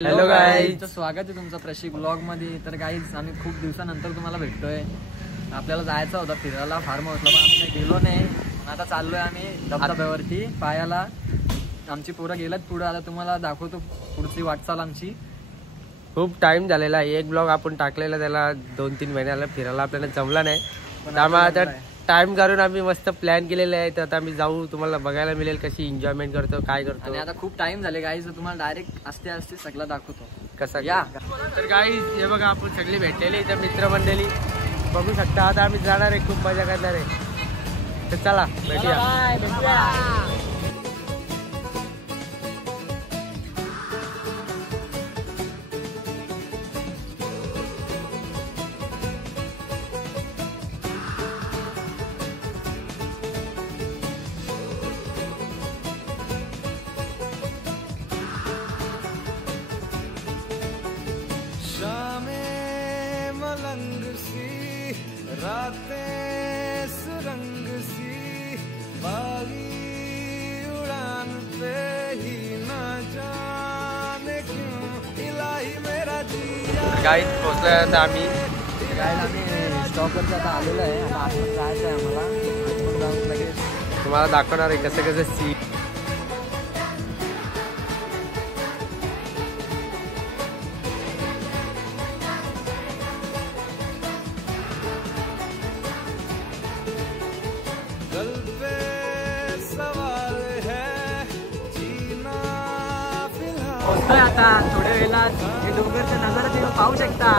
Hello guys, स्वागत आहे तुमचं प्रशिक ब्लॉग मध्ये. तर गाईज आम्ही खूप दिवसानंतर तुम्हाला भेटतोय. आपल्याला जायचं होतं फिरायला फार्म हाऊसला, पण आम्ही काही गेलो नाही. आता चाललोय आम्ही धबधब्यावरती पायाला. आमची पोरं गेल्यात पुढे. आता तुम्हाला दाखवतो पुढची वाटचाल आमची. खूप टाइम झालेला आहे. एक ब्लॉग आपण टाकलेला त्याला 2-3 महिन्याला फिरायला आपल्याला जमला नाही. त्यामुळे आता टाइम काढून आम्ही मस्त प्लॅन केलेले आहे. तर आता आम्ही जाऊ, तुम्हाला बघायला मिळेल कशी एन्जॉयमेंट करतो, काय करतो. आणि आता खूप टाइम झाले गाईज, तुम्हाला डायरेक्ट असते सगळं दाखवतो कसं या. तर गाईज हे बघा, आपण सगळी भेटलेली इथं मित्रमंडळी बघू शकता. आता आम्ही जाणार आहे, खूप मजा करणार आहे. तर चला भेटूया. मलंग सी रातें सुरंग सी बागी उड़ान पे ही ना जाने क्यों इलाही मेरा जिया. गाईज पोहोचलोय आता आम्ही. स्टॉपवरती आता आलेलो आहे. आता आतमध्ये जायचं आहे आम्हाला. जाऊन लगेच तुम्हाला दाखवणार आहे कसं कसं सी. आता थोड्या वेळेला हे डोंगरचा नजारा तुम्ही पाहू शकता.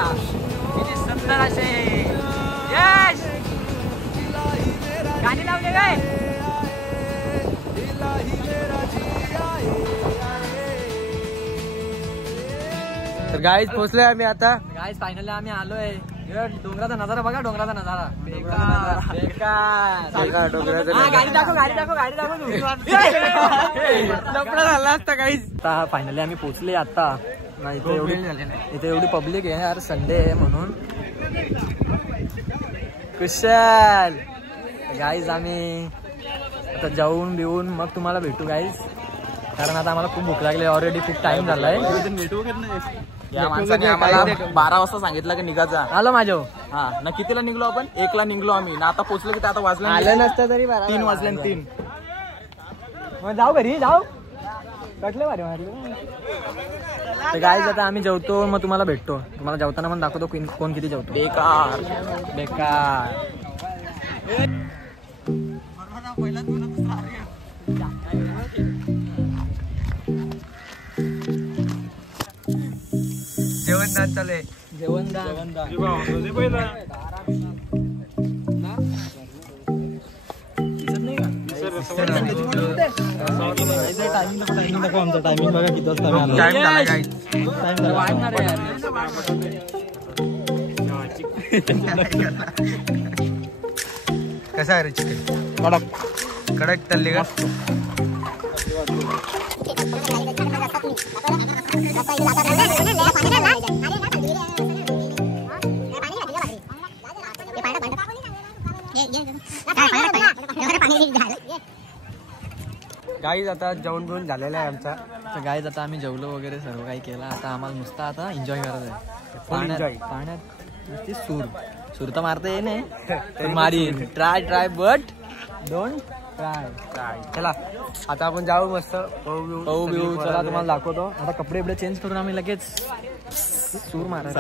किती सुंदर असे. यश गाणी लावले काय. तर गाईज पोहोचलोय आम्ही आता. गाईज फायनली आम्ही आलोय. डोंगराचा नजारा बघा, डोंगराचा नजारा गाडी दाखव लफडा झाला असता गाईज. आता फायनली आम्ही पोहोचले. आता इथे एवढी पब्लिक आहे यार, संडे आहे म्हणून. कुशल गाईज, आम्ही आता जाऊन बिऊन मग तुम्हाला भेटू गाईज, कारण आता आम्हाला खूप भूक लागली. ऑलरेडी खूप टाइम झालाय. या माणसाने आम्हाला 12 वाजता सांगितलं की निघायचा. आलो माझ्या. हा ना, कितीला निघलो आपण? 1ला निघलो आम्ही ना. आता पोहोचलो की आता वाजलं आलं नसतं तरी 3 वाजले. 3 मग जाऊ घरी जाऊ. कटले भारी मारले. तर गाईज आता आम्ही जेवतो, मग तुम्हाला भेटतो. तुम्हाला जेवताना पण दाखवतो कोण किती जेवतो. बेकार बेकार. जेवणदान चालू आहे. टायमिंग दाखव आमचा. टायमिंग बघा किती वाजता आम्ही आलो. टाइम झाला गाईज. टाइम वाढणार आहे यार. कसा आहे रे चिकन? कडक तल्ली का? गाईज आता जेवण बिवून झालेलं आहे आमचा. तर गाईज आता आम्ही जेवलो वगैरे सर्व काही केलं. आता आम्हाला नुसतं आता एन्जॉय करायचं आहे. पाण्यात नुसती सूर तर मारता ये नाही मारी. Try but don't try. चला आता आपण जाऊ मस्त पाहू बिऊ. चला तुम्हाला दाखवतो. आता कपडे बिपडे चेंज करून आम्ही लगेच सूर मारायचा.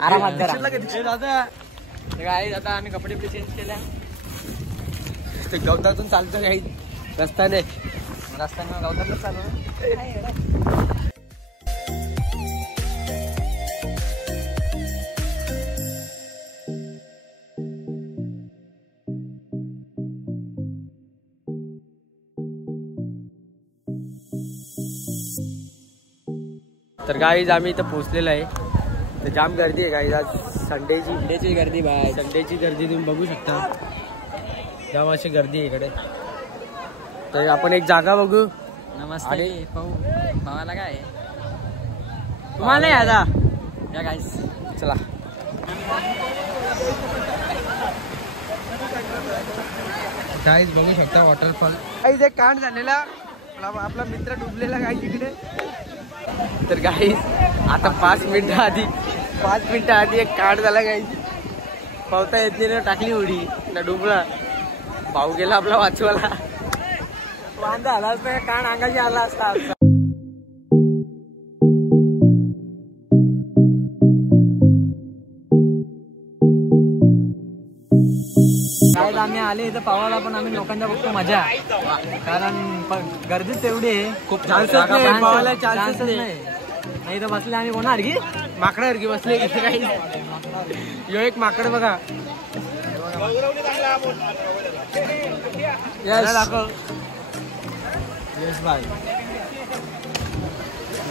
आरामात करा. गाईज आता आम्ही कपडे बिपडे चेंज केल्या. गवतातून चालतं काही रस्त्याने गवतातच चालू. तर गाईज आम्ही इथं पोहोचलेलो आहे. तर जाम गर्दी आहे गाईज. आज संडेची गर्दी बाय. संडेची गर्दी तुम्ही बघू शकता. जाम अशी गर्दी आहे इकडे. तर आपण एक जागा बघू. नमस्ते. पाहू भावाला काय तुम्हाला नाही आता या गाईज. चला गाईज बघू शकता वॉटरफॉल. गाईज एक कांड झालेला आपला मित्र डुबलेला काय तिकडे. तर गाईस आता 5 मिनिटं आधी एक काढ झाला गाईस. पावता येत नाही ना, टाकली उडी ना डुबला. भाऊ गेला आपला वाचवाला. वांदा आला असता कान अंगाशी आला असता. काय आम्ही आले इथं पावाला, पण आम्ही लोकांच्या बघतो मजा. कारण गर्दीच तेवढी आहे, खूप चान्सेस नाही तर बसले आम्ही कोणा हरकी माकडा हरकी बसले इथे. काही यो एक माकड बघा. दाखव.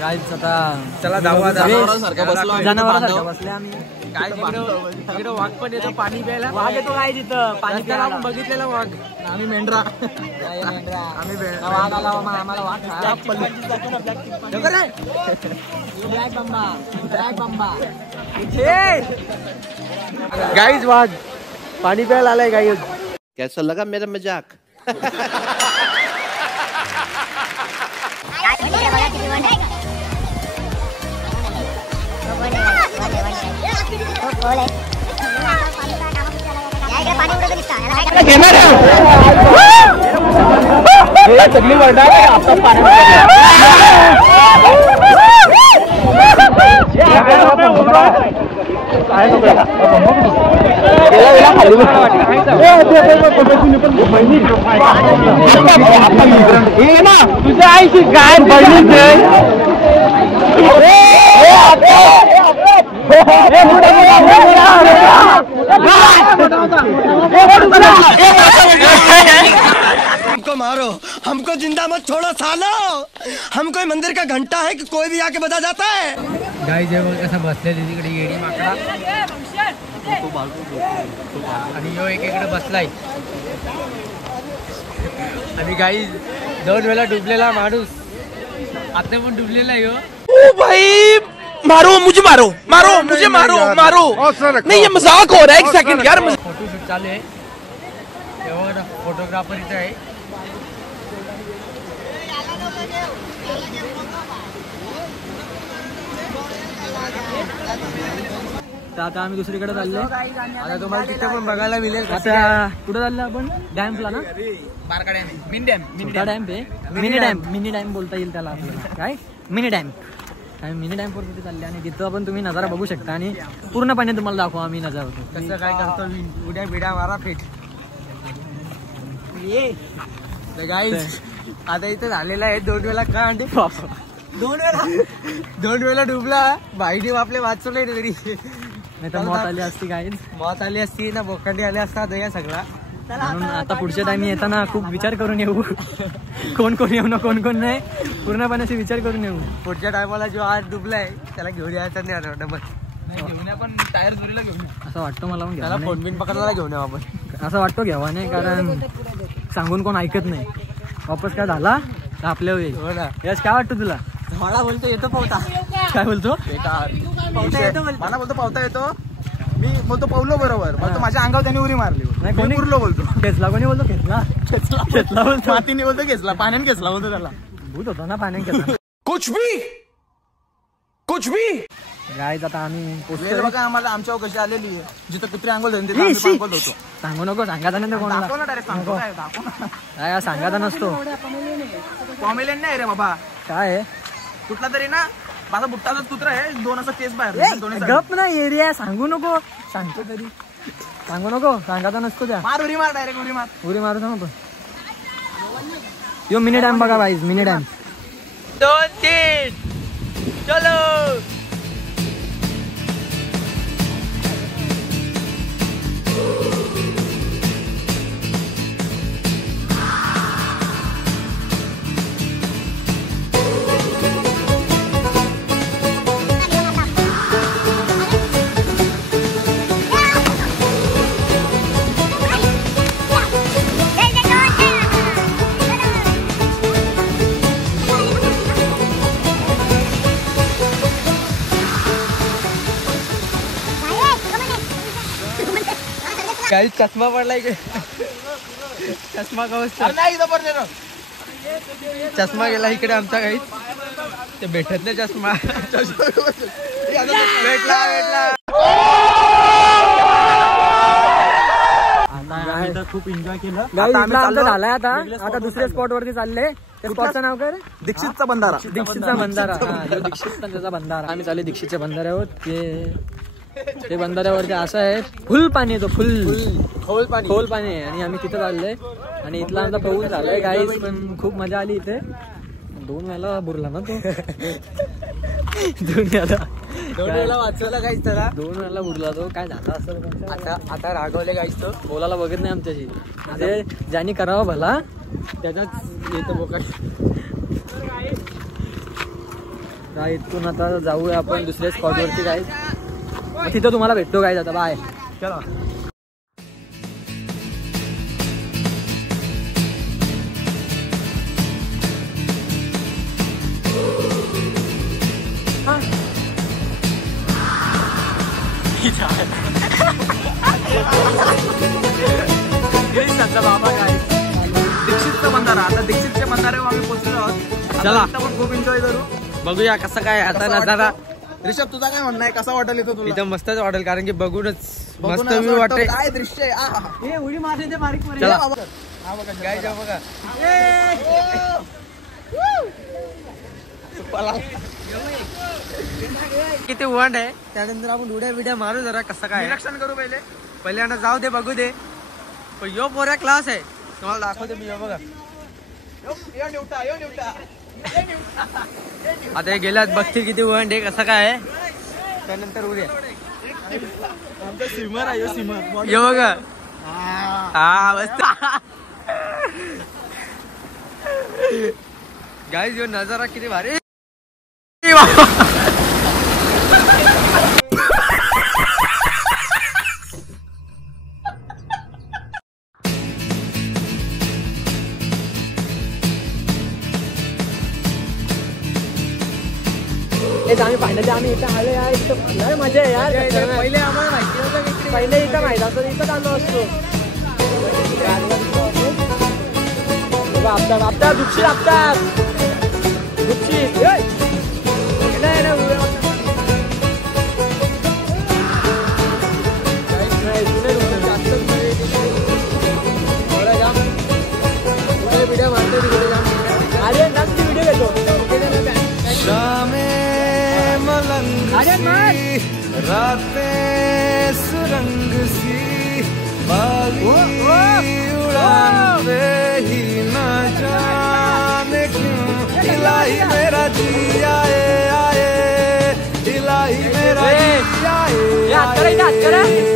आता चला धावा जनावरांसारखं बसले आम्ही. काय तिकडे वाघ पण येतो पाणी प्यायला. वाघ येतो काय तिथं पाणी प्यायला. आपण बघितलेला वाघ. आम्ही मेंढरा. आम्ही वाघ आला आम्हाला वाघ खायला. ब्लॅक बंबा गाईज वाघ पाणी प्यायला आलाय. गाईज कैसा लगा मेरा मजाक. तुझ्या आईची गाय बहिणीच हमको मारो, हमको जिंदा मत छोड़ो सालो. हम कोई मंदिर का घंटा है कि कोई भी आके बजा जाता है. गाय जेवण कसं बसलेली तिकडे येडी माकडा. आणि यो एकीकडे बसलाय. आणि गाई 2 वेळा डुबलेला माणूस आता पण डुबलेला आहे. ओ भाई मारो मुझे, मारो मुझे, मारो नहीं, ये मजाक हो रहा है. 1 सेकंड यार. फोटोशूट चालू आहे. तेव्हा फोटोग्राफर इथे आहे. तर आता आम्ही दुसरीकडे चाललो. आता तुम्हाला तिथे पण बघायला मिळेल. आता कुठे चाललो आपण? डॅम्पला ना. बारका डॅम, मिनी डॅम. डॅम्प आहे. मिनी डॅम बोलता येईल त्याला आपल्याला. काय मिनी डॅम्प वर तिथे चालले आणि तिथं पण तुम्ही नजारा बघू शकता. आणि पूर्णपणे तुम्हाला दाखवा आम्ही नजारा होतो कसं काय करतो. उड्या बिड्या मारा फेट. गाईज आता इथं झालेला आहे 2 वेळा कांड. 2 वेळा डुबला. भाईने आपले वाचवले तरी नाही तर मौत आली असती. गाईज मौत आली असती ना, बोकांडी आले असता दया सगळा. म्हणून आता पुढच्या टाइम येताना खूप विचार करून येऊ. कोण येऊ ना कोण नाही, पूर्णपणे विचार करून येऊ. पुढच्या टायमाला जो आज डुबलाय त्याला घेऊन यायचा नाही आता डबल. घेऊन पण टायर चोरीला घेऊन असं वाटतं मला. पण त्याला फोन बिन पकडला घेऊन येऊ आपण. असं वाटतो घ्यावा नाही, कारण सांगून कोण ऐकत नाही. वापस काय झाला तर आपल्या होईल. हो ना. यश काय वाटतं तुला? मला बोलतो येतो पावता. काय बोलतो? मला बोलतो पावता येतो. मी बोलतो पावलो बरोबर. बोलतो माझ्या अंगावर त्याने उरी मारली. नाही कोणी पुरलो बोलतो. खेचला. कोणी बोलतो खेचला बोलतो. मातीने बोलतो घेतला, पाण्याने घेतला बोलतो त्याला. भूत होता ना पाण्यात खेचला. कुछ भी गाईज आता आम्ही वेळ बघा आम्हाला आमच्यावर कशी आलेली आहे. जिथं कुत्री अंघोळ धरून तिथं आम्ही अंघोळ होतो. सांगू नको. सांगायचा नाही कोणाला. दाखव ना डायरेक्ट. सांगतो काय दाखव ना. काय सांगायचा नसतो. पॉमेलियन नाही रे बाबा. काय आहे कुठला तरी ना माझा बुट्टाचा कुत्रा आहे. 2 असा केस बाहेर. गप ना एरिया. सांगू नको. सांगतो तरी सांगू नको. सांगायचा नसतो त्या. मार उरी मार डायरेक्ट उरी मार. उरी मारू नको. यो मिनी डॅम बघा गाईज. मिनी डॅम 2 3 चलो. काही चष्मा पडलाय. चष्मा कवच. नाही इथं पडले ना. चष्मा गेला इकडे आमचा काही ते भेटत नाही चष्मा भेटला खूप एन्जॉय केलं. झालाय आता दुसऱ्या स्पॉट वरती चालले. त्या स्पॉटचं नाव काय? दीक्षितचा बंधारा. दीक्षितचा बंधारा. दीक्षित त्याचा बंधारा. आम्ही चालले दीक्षितच्या बंधाऱ्यावर. ते बंधाऱ्यावरती असं आहे फुल पाणी येतो खोल पाणी आहे आणि आम्ही तिथं चाललोय आणि इथला आमचा पाऊस झालाय गाईस. पण खूप मजा आली इथे. 2 वेळा बुरला ना तो 2 वेळा वाचवला काहीच त्याला 2 वेळा बुरला तो. काय झाला असं आता रागवले काहीच तो बोलायला बघत नाही आमच्याशी. म्हणजे ज्यांनी करावा भला त्याचाच येतो बोका. काय इथून आता जाऊया आपण दुसऱ्या स्पॉट वरती. काय तिथं तुम्हाला भेटतो काय आता. बाय. चला. बाबा काय दीक्षितचा बंधारा. आता दीक्षितच्या बंधाऱ्यावर आम्ही पोहोचलो आहोत. चला पण खूप एन्जॉय करू. बघूया कसं काय आता नजारा. ऋषभ तुझा काय म्हणणं आहे? कसा वाटेल इथं तुला? इथं मस्तच वाटेल कारण की बघूनच मस्त असं व्ह्यू वाटतं, वाटते. काय दृश्य आहे. आहा. उडी मारते बारीक चला. हा बघा, काय जाऊ बघा. किती वंड आहे. त्यानंतर आपण उड्या बिड्या मारू जरा कसं काय निरीक्षण करू पहिले. पहिल्यांदा जाऊ दे बघू दे. पण यो पोऱ्या क्लास आहे तुम्हाला दाखवते मी. बघा आता हे गेल्यात बघतील किती वंड आहे कसं काय आहे. त्यानंतर उद्या आमचा स्विमर आहे. स्विमर ये बघा. हा मस्त गाईज यो नजारा किती भारी. आम्ही पाहिलं आम्ही इथं आलो यार. इथं मजा आहे यार. पहिले आम्हाला माहिती नव्हतं. पहिले इथं माहित असतो इथं आलो असतो. आपदा दुक्षित आपदा दुक्षित व्हिडिओ मारतो. अरे नक्की व्हिडिओ घेतो. रातें सुरंग सी बाली उड़ान पे ही न जाने क्यों इलाही मेरा जी आए आए इलाही मेरा जी आए आए.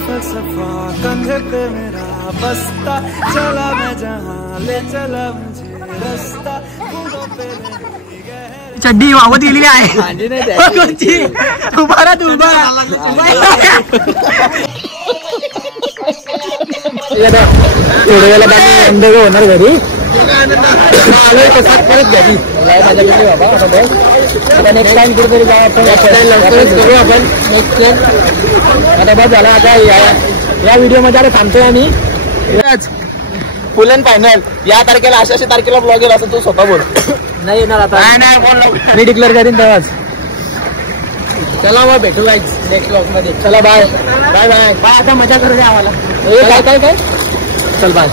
फलसफा कंधे पे मेरा बस्ता चला मैं जहाँ ले चला मुझे रास्ता. चड्डी वावत गेलेली आहे. कोणची उभारा तू उभारा. थोड्या वेळेला अंधेर होणार घरी. परत घ्यावी बाबा. आता नेक्स्ट टाइम कुठेतरी जाऊ आपण. करू आपण नेक्स्ट टाइम. आता बस झाला. आता या व्हिडिओ मध्ये आता थांबतोय आम्ही. फुल अँड फायनल या तारखेला अशा तारखेला ब्लॉग येईल असं तू स्वतः बोल. नाही येणार आता. मी डिक्लेअर करीन तेव्हाच. चला मग भेटू नेक्स्ट ब्लॉग मध्ये. चला बाय बाय बाय बाय. आता मजा करू द्या आम्हाला. काय काय काय. चल बाय.